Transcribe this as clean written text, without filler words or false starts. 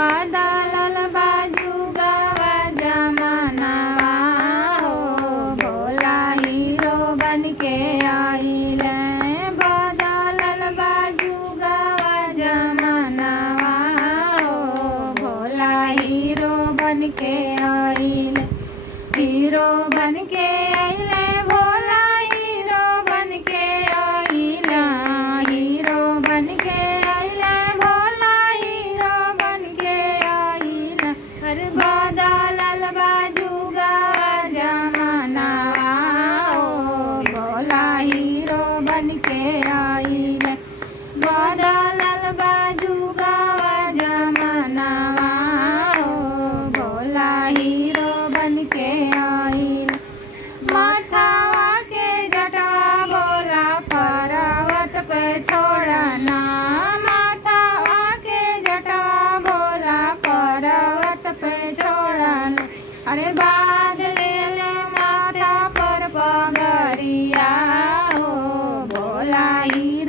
बदलल बाजू गवा जमानावा हो भोला हीरो बन के आइले। बदलल बाजू गवा जमानावा हो भोला हीरो बन के आइले। हीरो बन के आइले भोला हीरो बन के आइला। हीरो बन के आइले भोला हीरो बन के आइला। अरे बदलल बाजू गवा जमानावा हो भोला हीरो बन के आइले। बदलल बाजू गवा जमानावा हो भोला हीरो बन के आइले। माथावा के जटवा भोला पर्वत पे छोड़ना। माथावा के जटवा भोला पर्वत पे छोड़ना। अरे बांध ले माथा पर पगड़िया हो भोला ही